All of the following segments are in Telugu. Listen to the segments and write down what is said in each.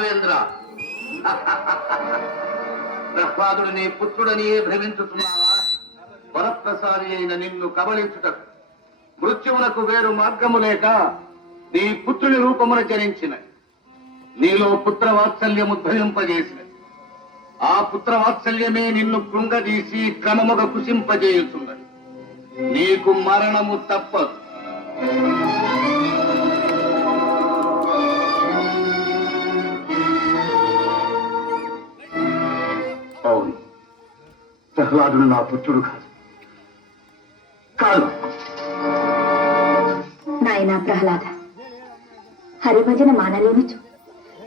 రాఘవేంద్ర, ప్రహ్లాదుడు నీ పుత్రుడని భ్రమించుతున్నావా? వరప్రసాది అయిన నిన్ను కబళించుటకు మృత్యువునకు వేరు మార్గము లేక నీ పుత్రుని రూపమున జనించిన నీలో పుత్రవాత్సల్యము ధ్వనింపజేసినది. ఆ పుత్రవాత్సల్యమే నిన్ను కృంగదీసి క్రమముగా కుసింపజేయుతున్నది. నీకు మరణము తప్పదు. అవును, ప్రహ్లాదుడు నా పుత్రుడు కాదు. నాయనా ప్రహ్లాద, హరిభజన మానలేనుచు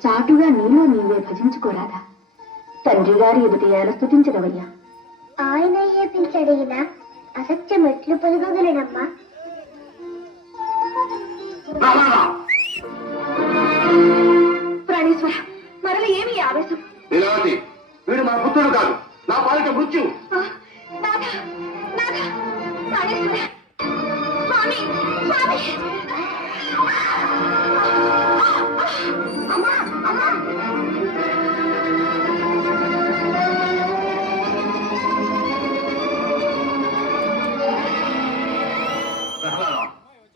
చాటుగా నీలో నీవే భజించుకోరాదా? తండ్రి గారి ఎదుటి ఎలా స్తుతించదవయ్యా? ఆయన ఏ పిలిచడిగినా అసత్యం ఎట్లు పొలగగలనమ్మా? ప్రాణేశ్వర, మరల ఏమి ఆవేశం? వీడు మా పుత్రుడు కాదు, నా పాలిట మృత్యు. ప్రాణేశ్వర, స్వామి స్వామి! అమ్మా అమ్మా!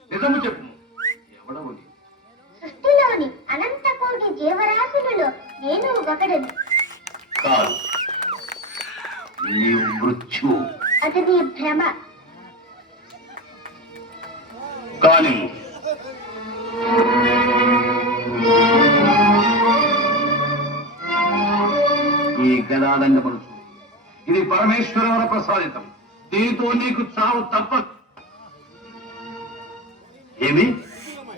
నిజము చెప్పు, ఎవడవు? సృష్టిలోని అనంత కోటి జీవరాశులలో నేను ఒకడను. కాదు, నీవు మృత్యు. అది నీ భ్రమ. కాని ఈ గదాదండ మనసు ఇది పరమేశ్వర ప్రసాదితం. దీంతో నీకు చావు తప్పదు. ఏమి,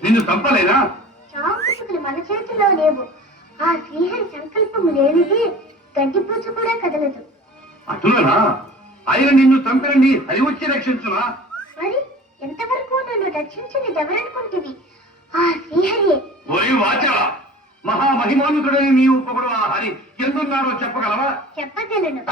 నిన్ను తప్పలేదా? చావుకులు మన చేతిలో లేవు. ఆ శ్రీహరి సంకల్పము లేనిది గడ్డిపూచ కూడా కదలదు. అటులనా? ఆయన నిన్ను చంపిన నీ హరి వచ్చి రక్షించునా? మరి ఎంతవరకు నన్ను రక్షించని ఎవరనుకుంటుంది? ఆ శ్రీహరియే. ఓరి వాచ, మహామహిమానుతుడని నీవు పొగడు ఆ హరి ఎందున్నారో చెప్పగలవా? చెప్పగలను.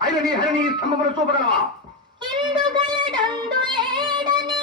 ఆయన నీ హరిని స్తంభమును చూపగలవా? ఇందుగలడందు లేడని